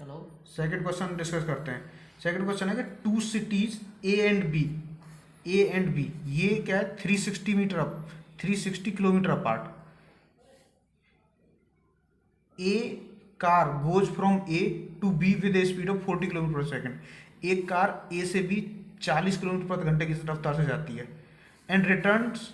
चलो second question discuss करते हैं। सेकंड क्वेश्चन है कि two cities A and B ये क्या है 360 kilometre apart. A car goes from A to B with a speed of 40 kilometre per second. एक कार ए से बी 40 किलोमीटर प्रति घंटे की रफ्तार से जाती है and returns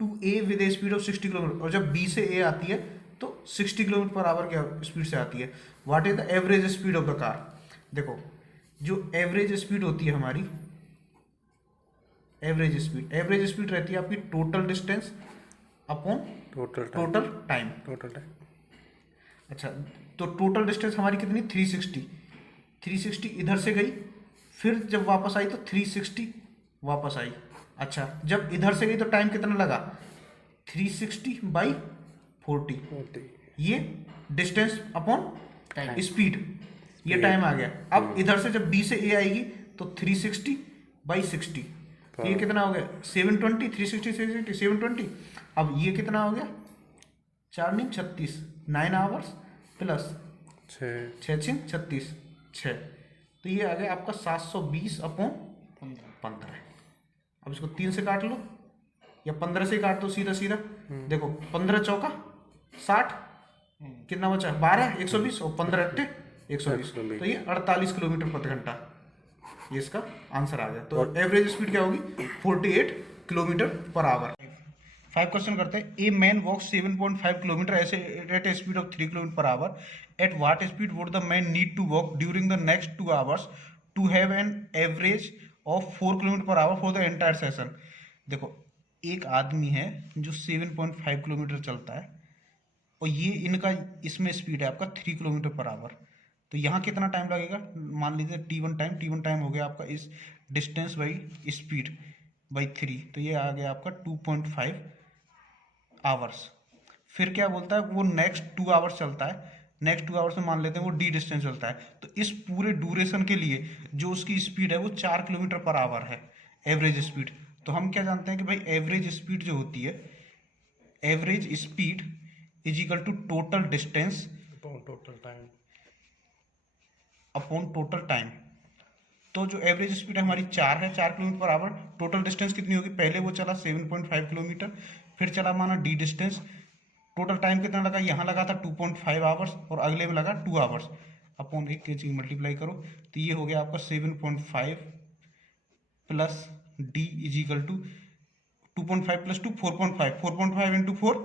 to A with a speed of 60 kilometre. और जब बी से ए आती है तो 60 किलोमीटर पर आवर की स्पीड से आती है। What is the average speed of the car. देखो जो एवरेज स्पीड होती है हमारी, एवरेज स्पीड रहती है आपकी total distance upon total time. अच्छा तो टोटल डिस्टेंस हमारी कितनी 360 इधर से गई, फिर जब वापस आई तो 360 वापस आई। अच्छा जब इधर से गई तो टाइम कितना लगा 360/40 ये डिस्टेंस अपॉन स्पीड, ये टाइम आ गया। अब इधर से जब बी से ए आएगी तो 360/60 तो ये कितना हो गया 720। 360 720। अब ये कितना हो गया 4 9 36 9 आवर्स प्लस 6 36 6 तो ये आ गया आपका 720/15। अब इसको 3 से काट लो या 15 से काट दो सीधा सीधा। देखो 15 चौका 60 कितना बचा 12 120 और 15 अट्टे 120 तो ये 48 किलोमीटर प्रति घंटा ये इसका आंसर आ गया। तो एवरेज स्पीड क्या होगी 48 किलोमीटर पर आवर। 5 क्वेश्चन करते हैं। ए मैन वॉक 7.5 किलोमीटर ऐसे at a speed of 3 kilometre per hour. At what speed would the man need to walk during the next 2 hours to have an average of 4 kilometre per hour for the entire session. देखो एक आदमी है जो 7.5 kilometre चलता है और ये इनका इसमें स्पीड है आपका 3 किलोमीटर पर आवर। तो यहाँ कितना टाइम लगेगा मान लीजिए टी वन टाइम हो गया आपका इस डिस्टेंस बाई स्पीड बाई 3 तो ये आ गया आपका 2.5 आवर्स। फिर क्या बोलता है वो नेक्स्ट 2 आवर्स चलता है, नेक्स्ट 2 आवर्स में मान लेते हैं वो डी डिस्टेंस चलता है। तो इस पूरे ड्यूरेशन के लिए जो उसकी स्पीड है वो 4 किलोमीटर पर आवर है एवरेज स्पीड। तो हम क्या जानते हैं कि भाई एवरेज स्पीड जो होती है average speed is equal to total distance upon total time. तो जो एवरेज स्पीड हमारी 4 है 4 kilometre per our. Total distance कितनी होगी पहले वो चला 7.5 किलोमीटर फिर चला माना डी डिस्टेंस। टोटल टाइम कितना लगा यहाँ लगा था 2.5 आवर्स और अगले में लगा 2 आवर्स अपॉन एक के जी मल्टीप्लाई करो तो ये हो गया आपका 7.5 plus D is equal to 2.5 plus 2 4.5 into 4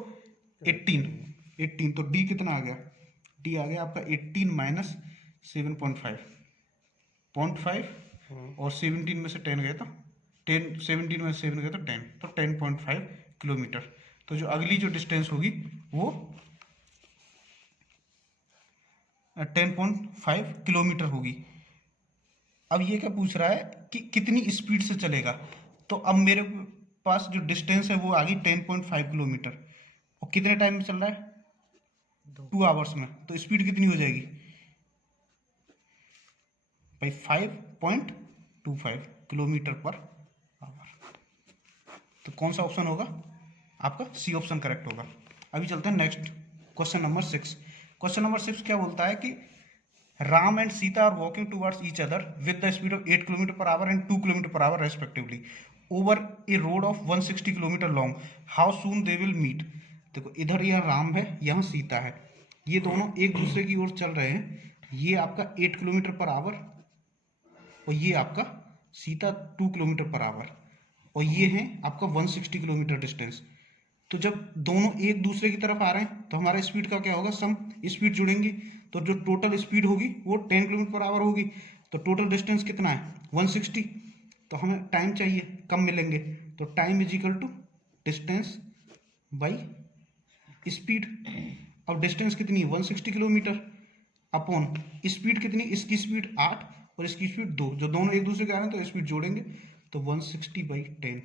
18 तो डी कितना आ गया डी आ गया आपका 18 माइनस 7.5 और 17 में से 10 गए तो 17 में से 7 गए तो 10 तो 10.5 किलोमीटर। तो जो अगली जो डिस्टेंस होगी वो 10.5 किलोमीटर होगी। अब ये क्या पूछ रहा है कि कितनी स्पीड से चलेगा। तो अब मेरे पास जो डिस्टेंस है वो आ गई 10.5 किलोमीटर और कितने टाइम में चल रहा है 2 आवर्स में। तो स्पीड कितनी हो जाएगी भाई 5.25 किलोमीटर पर आवर। तो कौन सा ऑप्शन होगा आपका सी ऑप्शन करेक्ट होगा। अभी चलते हैं next question number 6। Question number 6 क्या बोलता है कि Ram and Sita are walking towards each other with the speed of 8 kilometre per hour and 2 kilometre per hour respectively over a road of 160 kilometre long how soon they will meet. देखो इधर यहाँ राम है यहाँ सीता है ये दोनों एक दूसरे की ओर चल रहे हैं। ये आपका 8 किलोमीटर पर आवर और ये आपका सीता 2 किलोमीटर पर आवर और ये है आपका 160 किलोमीटर डिस्टेंस। तो जब दोनों एक दूसरे की तरफ आ रहे हैं तो हमारा स्पीड का क्या होगा सम स्पीड जुड़ेंगी तो जो टोटल स्पीड होगी वो 10 किलोमीटर पर आवर होगी। तो टोटल डिस्टेंस कितना है 160 तो हमें टाइम चाहिए कम मिलेंगे तो time is equal to distance by speed. अब डिस्टेंस कितनी है 160 किलोमीटर अपॉन स्पीड कितनी इसकी स्पीड 8 और इसकी स्पीड 2 जो दोनों एक दूसरे के आ रहे हैं तो स्पीड जोड़ेंगे तो 160/10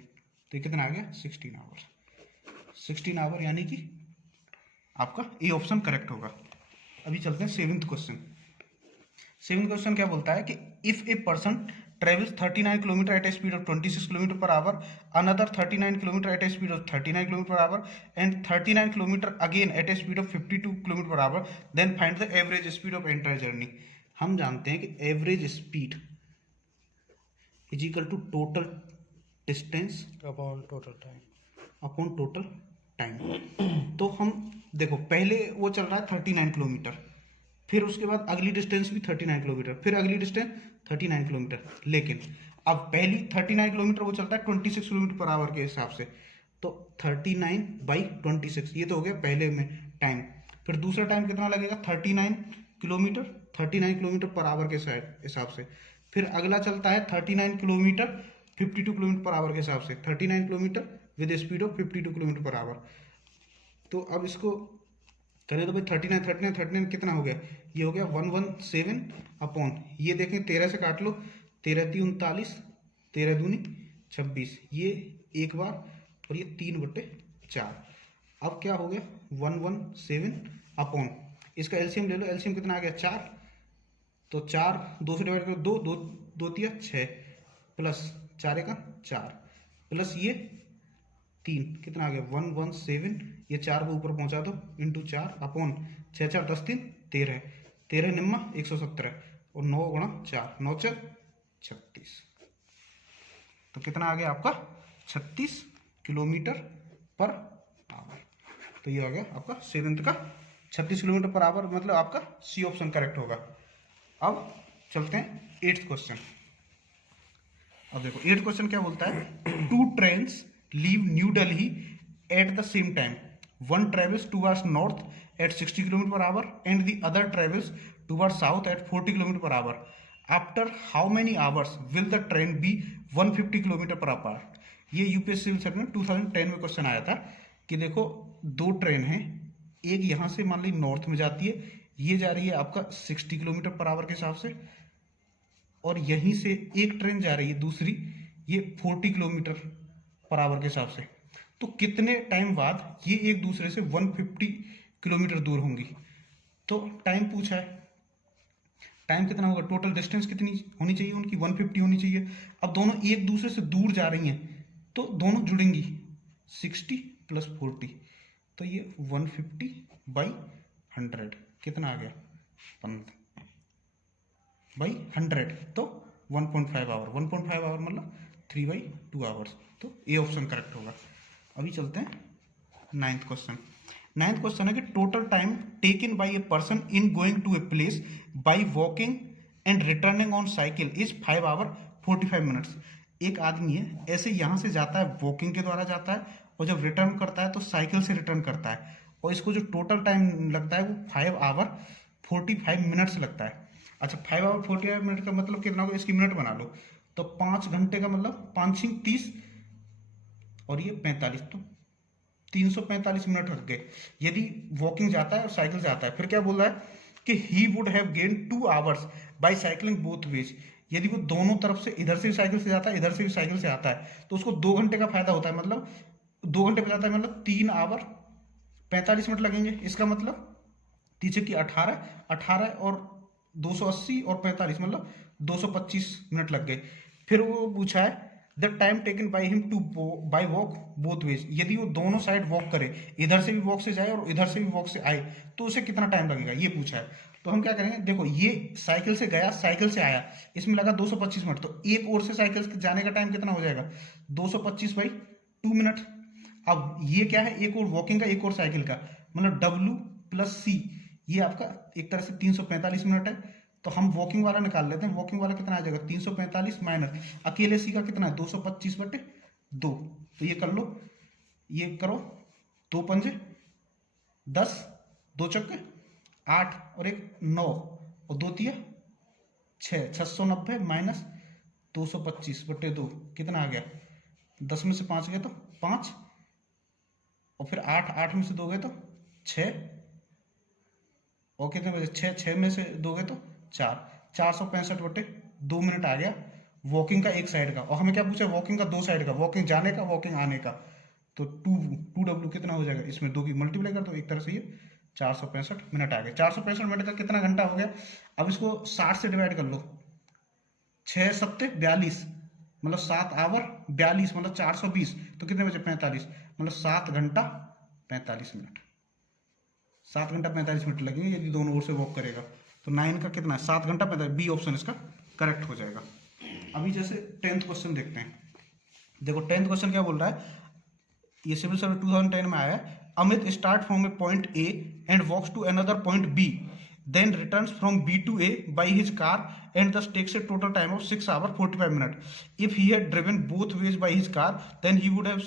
तो ये कितना आ गया 16 आवर 16 आवर यानी कि आपका ए ऑप्शन करेक्ट होगा। अभी चलते हैं 7th क्वेश्चन। 7th क्वेश्चन क्या बोलता है कि if a person travels 39 kilometer at a speed of 26 kilometer per hour, another 39 kilometer at a speed of 39 kilometer per hour, and 39 kilometer again at a speed of 52 kilometer per hour, then find the average speed of entire journey. हम जानते हैं कि average speed is equal to total distance upon total time. Upon total time. तो हम देखो पहले वो चल रहा है 39 किलोमीटर, फिर उसके बाद अगली डिस्टेंस भी 39 किलोमीटर, फिर अगली डिस्टेंस 39 किलोमीटर, लेकिन अब पहली 39 किलोमीटर वो चलता है 26 किलोमीटर पर आवर के हिसाब से, तो 39/26 ये तो हो गया पहले में टाइम। फिर दूसरा टाइम कितना लगेगा 39 किलोमीटर पर आवर के हिसाब से। फिर अगला चलता है 39 किलोमीटर 52 किलोमीटर पर आवर के हिसाब से, 39 kilometre with speed of 52 kilometre per our. तो अब इसको करें तो भाई 39 कितना हो गया, ये हो गया 117 अपॉन, ये देखें 13 से काट लो, 13 × 3 = 39, 13 दूनी 26, ये एक बार और ये 3/4। अब क्या हो गया 117 अपॉन, इसका एलसीएम ले लो, एलसीएम कितना आ गया 4, तो 4 2 से डिवाइड करो 2 2 2 × 3 = 6 प्लस 4 × 4 प्लस ये 3 कितना आ गया 117, ये 4 को ऊपर पहुंचा दो इंटू 4 अपॉन 6 4 10 3 13, 13 निम्मा 117 और 9 × 4 9 4 36, तो कितना आ गया आपका 36 किलोमीटर पर आवर। तो ये आ गया आपका 7th का 36 किलोमीटर पर आवर, मतलब आपका सी ऑप्शन करेक्ट होगा। अब चलते हैं 8th क्वेश्चन। अब देखो 8th क्वेश्चन क्या बोलता है, 2 trains leave New Delhi at the same time, one travels towards north at 60 kilometre per hour and the other travels towards south at 40 kilometre per hour. After how many hours will the train be 150 kilometre per hour. ये UPSC civil service में 2010 में question आया था कि देखो 2 train हैं, एक यहाँ से मान ली नॉर्थ में जाती है, ये जा रही है आपका 60 किलोमीटर पर आवर के हिसाब से, और यहीं से एक ट्रेन जा रही है दूसरी, ये 40 किलोमीटर पर आवर के हिसाब से। तो कितने टाइम बाद ये एक दूसरे से 150 किलोमीटर दूर होंगी। तो टाइम पूछा है, टाइम कितना होगा, टोटल डिस्टेंस कितनी होनी चाहिए उनकी 150 होनी चाहिए। अब दोनों एक दूसरे से दूर जा रही हैं तो दोनों जुड़ेंगी 60 + 40, तो ये 150/100 कितना आ गया 15/100, तो 1.5 आवर, 1.5 आवर मतलब 3/2 आवर्स, तो ए ऑप्शन करेक्ट होगा। अभी चलते हैं 9th क्वेश्चन। 9th क्वेश्चन है कि total time taken by a person in going to a place by walking and returning on cycle is 5 hour 45 minutes. एक आदमी है ऐसे यहाँ से जाता है, वॉकिंग के द्वारा जाता है, और जब रिटर्न करता है तो साइकिल से रिटर्न करता है, और इसको जो टोटल टाइम लगता है वो 5 आवर 45 मिनट्स लगता है। अच्छा 5 आवर 45 मिनट का मतलब कितना होगा, इसकी मिनट बना लो, तो 5 घंटे का मतलब 5 × 30 और ये 45, तो 345 मिनट लग गए यदि वॉकिंग जाता है और साइकिल से आता है। फिर क्या बोल रहा है कि he would have gain 2 hours bye cycling both ways. यदि वो दोनों तरफ से, इधर से भी साइकिल से जाता है, इधर से भी साइकिल से आता है, तो उसको 2 घंटे का फायदा होता है, मतलब 2 घंटे पे जाता है, मतलब 3 आवर 45 मिनट लगेंगे। इसका मतलब 3 की 18 और 280 और 45 मतलब 225 मिनट लग गए। फिर वो पूछा है the time taken by him to by walk both ways, यदि वो दोनों साइड वॉक करे, इधर से भी वॉक से जाए और इधर से भी वॉक से आए, तो उसे कितना टाइम लगेगा, ये पूछा है। तो हम क्या करेंगे, देखो ये साइकिल से गया, साइकिल से आया, इसमें लगा 225 मिनट, तो एक ओर से साइकिल से जाने का टाइम कितना हो जाएगा 225/2 मिनट। अब ये क्या है, एक और वॉकिंग का एक और साइकिल का, मतलब W + C, ये आपका एक तरह से 345 मिनट है। तो हम वॉकिंग वाला निकाल लेते हैं, वॉकिंग वाला कितना आ जाएगा 345 माइनस अकेले सी का कितना है 225/2, तो ये कर लो, ये करो 2 पंजे 10, 2 चक्के 8 और 1 9 और 2 तिया 6, 690 माइनस 225/2 कितना आ गया, 10 में से 5 गए तो 5, और फिर 8 में से 2 गए तो 6, और कितने बजे 6 में से 2 गए तो 4, 465/2 मिनट आ गया वॉकिंग का एक साइड का। और हमें क्या पूछा, वॉकिंग का 2 साइड का, वॉकिंग जाने का, वॉकिंग आने का, तो 2W कितना हो जाएगा, इसमें 2 की मल्टीप्लाई कर दो, एक तरह से ये 465 मिनट आ गए। 465 मिनट का कितना घंटा हो गया। अब इसको 60 से डिवाइड कर लो, 6 7 42 मतलब 7 आवर 42 मतलब 420, तो कितने बजे 45 मतलब 7 घंटा 45 मिनट, 7 घंटा 45 मिनट लगेंगे यदि दोनों ओर से वॉक करेगा। तो 9 का कितना है 7 घंटा 45, बी ऑप्शन इसका करेक्ट हो जाएगा। अभी जैसे 10th क्वेश्चन देखते हैं। देखो 10th क्वेश्चन क्या बोल रहा है, ये सिविल सर्विस 2010 में आया है। Amit start from a point A and walks to another point B, then returns from B to A by his car and thus takes a total time of 6 hours 45 minutes. If he had driven both ways by his car, then he would have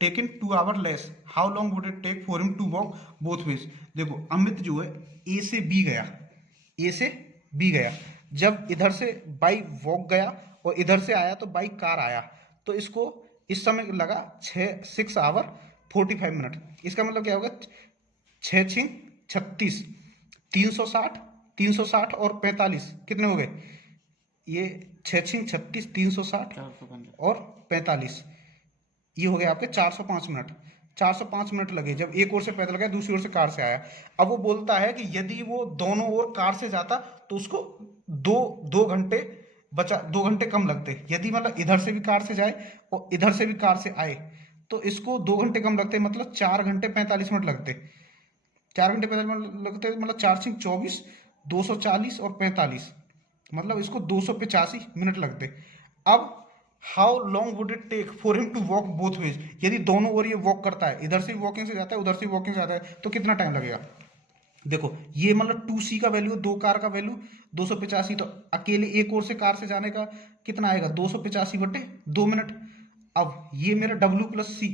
taken 2 hours less. How long would it take for him to walk both ways? देखो अमित जो है ए से B गया, ए से B गया, जब इधर से बाई वॉक गया और इधर से आया तो बाई कार आया, तो इसको इस समय लगा 6 आवर 45 मिनट। इसका मतलब क्या होगा 6 6 36, 360 और 45 कितने हो गए, ये 6 6 36 360 और 45, ये हो गया आपके 405 मिनट। 405 मिनट लगे जब एक ओर से पैदल गया दूसरी ओर से कार से आया। अब वो बोलता है कि यदि वो दोनों ओर कार से जाता तो उसको दो घंटे बचा, 2 घंटे कम लगते। यदि मतलब इधर से भी कार से जाए और इधर से भी कार से आए तो इसको 2 घंटे कम लगते, मतलब 4 घंटे 45 मिनट लगते। 4 घंटे 45 मिनट लगते, मतलब 4 6 24 240 और 45, मतलब इसको 285 मिनट लगते। अब how long would it take for him to walk both ways, यदि दोनों ओर ये वॉक करता है, इधर से भी वॉकिंग से जाता है उधर से भी वॉकिंग से जाता है, तो कितना टाइम लगेगा। देखो ये मतलब 2c का वैल्यू, 2 कार का वैल्यू 285, तो अकेले एक ओर से कार से जाने का कितना आएगा 285 बटे 2 मिनट। अब ये मेरा w प्लस सी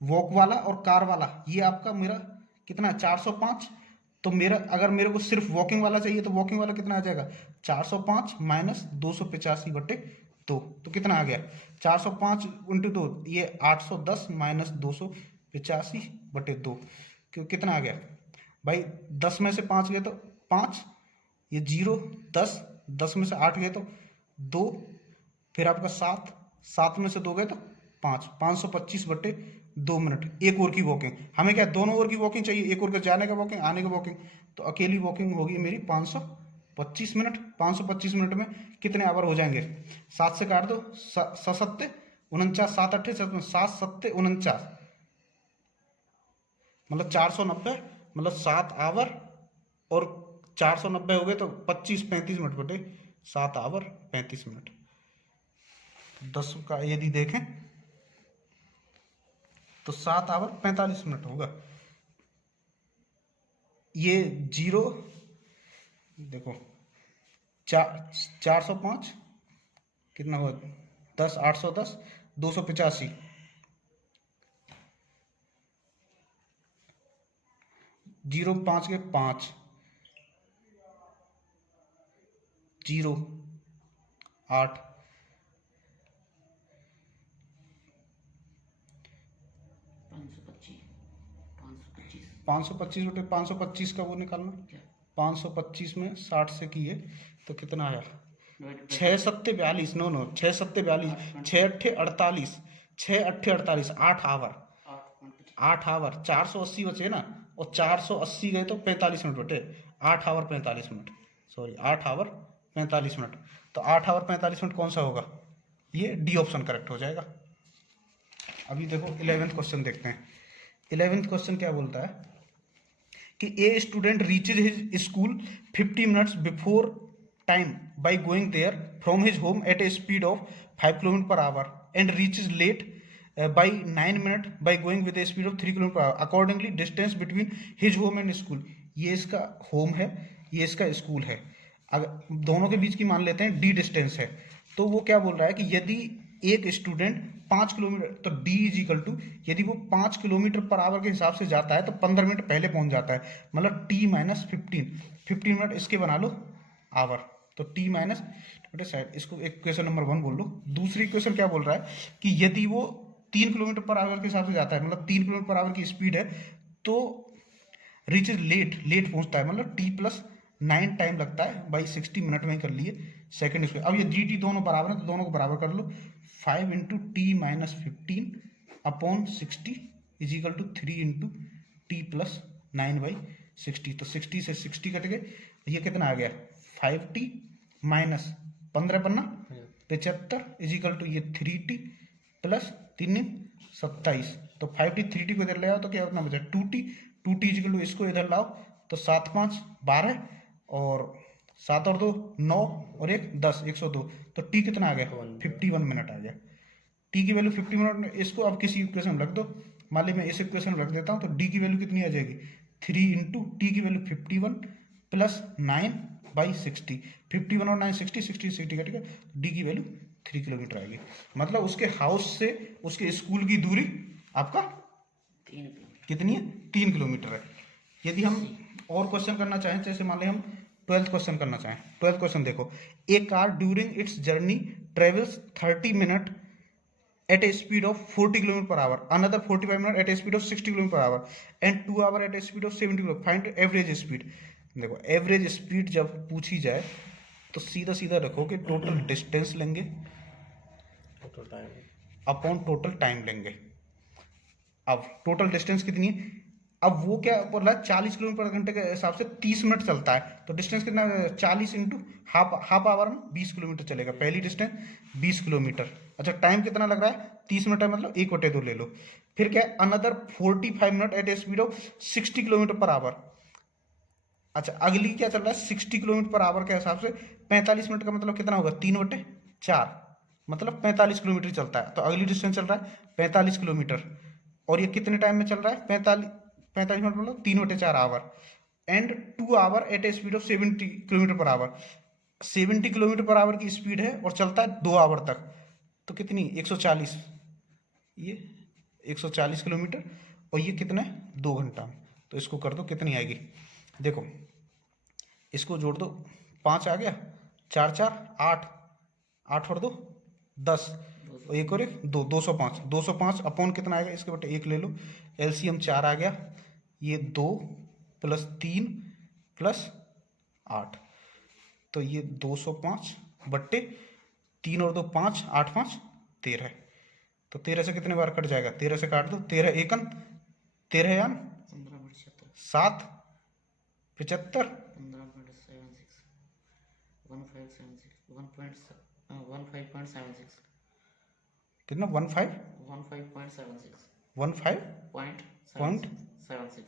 वॉक वाला और कार वाला, ये आपका मेरा कितना है 405। तो मेरा अगर मेरे को सिर्फ वॉकिंग वाला चाहिए तो वॉकिंग वाला कितना आ जाएगा 405 माइनस 285 बटे 2, तो कितना आ गया 405 इंटू 2, ये 810 माइनस 285 बटे 2, कितना आ गया भाई 10 में से 5 गए तो 5, ये 0 10 में से 8 गए तो 2, फिर आपका 7 में से 2 गए तो 5, 525 बटे 2 मिनट एक ओर की वॉकिंग। हमें क्या दोनों ओर की वॉकिंग चाहिए, एक ओर का जाने का वॉकिंग आने का वॉकिंग, तो अकेली वॉकिंग होगी मेरी 525 मिनट। 525 मिनट में कितने आवर हो जाएंगे, 7 से काट दो, 7 49, 7 8 7 7 49, मतलब 490, मतलब 7 आवर और 490 हो गए तो 25 35 मिनट बटे 7 आवर 35 मिनट। 10 का यदि देखें तो 7 आवर 45 मिनट होगा। ये 0 देखो 405 कितना हुआ 10 810 285, 0 5 के 5 0 8 525 बटे 525 का वो निकालना, 525 में 60 से किए तो कितना आया 6 7 42, नो 6 7 42, 6 8 48, 6 8 48, 8 आवर 480 बचे ना, और 480 गए तो 45 मिनट बटे 8 hour 45 minute, sorry 8 hour 45 minute. तो 8 आवर 45 मिनट कौन सा होगा, ये डी ऑप्शन करेक्ट हो जाएगा। अभी देखो 11th क्वेश्चन देखते हैं। 11th क्वेश्चन क्या बोलता है कि a student reaches his school 50 minutes before time by going there from his home at a speed of 5 kilometre per hour and reaches late by 9 minute by going with a speed of 3 kilometre per hour accordingly distance between his home and school. ये इसका home है, ये इसका school है, अगर दोनों के बीच की मान लेते हैं डी डिस्टेंस है, तो वो क्या बोल रहा है कि यदि एक स्टूडेंट 5 किलोमीटर, तो डी इज इक्वल टू, यदि वो 5 किलोमीटर पर आवर के हिसाब से जाता है तो 15 मिनट पहले पहुंच जाता है, मतलब टी माइनस 15 मिनट इसके बना लो आवर, तो टी माइनस साइड, इसको एक क्वेश्चन नंबर 1 बोल लो। दूसरी क्वेश्चन क्या बोल रहा है कि यदि वो 3 किलोमीटर पर आवर के हिसाब से जाता है, मतलब 3 किलोमीटर पर आवर की स्पीड है, तो रीच लेट पहुंचता है, मतलब टी प्लस 9 टाइम लगता है बाई 60 मिनट में ही कर लिए सेकंड स्क्वायर। अब ये जी टी दोनों बराबर है तो दोनों को बराबर कर लो, 5 into T minus 15 upon 60 is equal to 3 into T plus 9 by 60, तो 60 से 60 कट गए, ये कितना आ गया 5t माइनस 15 पन्ना 75 इज इक्वल टू ये 3t प्लस 3 27, तो 5t 3t को इधर ले आओ तो क्या उतना बचा 2t इज इक्वल टू, इसको इधर लाओ तो 7 5 12 और 7 और 2 9 और 1 10, 102। तो टी कितना आ गया? 51 मिनट आ गया। टी की वैल्यू 50 मिनट। इसको अब किसी इक्वेशन में रख दो। मान ली मैं इस इक्वेशन में रख देता हूँ, तो डी की वैल्यू कितनी आ जाएगी? 3 इंटू टी की वैल्यू 51 प्लस 9/60। 51 और 9 60, 60 60 कटेगा, डी की वैल्यू 3 किलोमीटर आएगी। मतलब उसके हाउस से उसके स्कूल की दूरी आपका 3 किलोमीटर कितनी है? 3 किलोमीटर है। यदि हम और क्वेश्चन करना चाहें, जैसे मान लें हम 12th क्वेश्चन करना चाहें। 12th क्वेश्चन देखो, a car during its journey travels 30 minute at a speed of 40 km per hour, another 45 minutes at a speed of 60 km per hour and 2 hour at a speed of 70 km। find average speed। देखो average speed जब पूछी जाए तो सीधा सीधा रखो कि total distance लेंगे total time upon total time लेंगे। अब टोटल डिस्टेंस कितनी है? अब वो क्या बोल रहा है? 40 किलोमीटर पर घंटे के हिसाब से 30 मिनट चलता है, तो डिस्टेंस कितना? 40 इंटू हाफ आवर में 20 किलोमीटर चलेगा। पहली डिस्टेंस 20 किलोमीटर। अच्छा, टाइम कितना लग रहा है? 30 मिनट है, मतलब 1/2 ले लो। फिर क्या है? Another 45 minute at a speed of 60 kilometre per hour. अच्छा, अगली क्या चल रहा है? 60 किलोमीटर पर आवर के हिसाब से 45 मिनट का मतलब कितना होगा? 3/4, मतलब 45 किलोमीटर चलता है। तो अगली डिस्टेंस चल रहा है 45 किलोमीटर, और ये कितने टाइम में चल रहा है? 45 मिनट, मतलब 3/4 hour. And 2 hour at a speed of 70 kilometre per hour. 70 kilometre per hour की स्पीड है और चलता है 2 आवर तक, तो कितनी? 140। ये 140 किलोमीटर, और ये कितना है? 2 घंटा में। तो इसको कर दो, कितनी आएगी? देखो इसको जोड़ दो, 5 आ गया, 4 4 8, 8 और 2 10, और एक और एक 2, 205। 205 अपॉन कितना आएगा? इसके बटे 1 ले लो, एलसीएम 4 आ गया। ये 2 प्लस 3 प्लस 8, तो ये 205 बट्टे 3 और 2 5, 8 5 13। तो 13 से कितने बार कट जाएगा? 13 से काट दो, 13 एकन 13 यान 7 75 15.76 कितना? 15 15.76 15 पॉइंट 76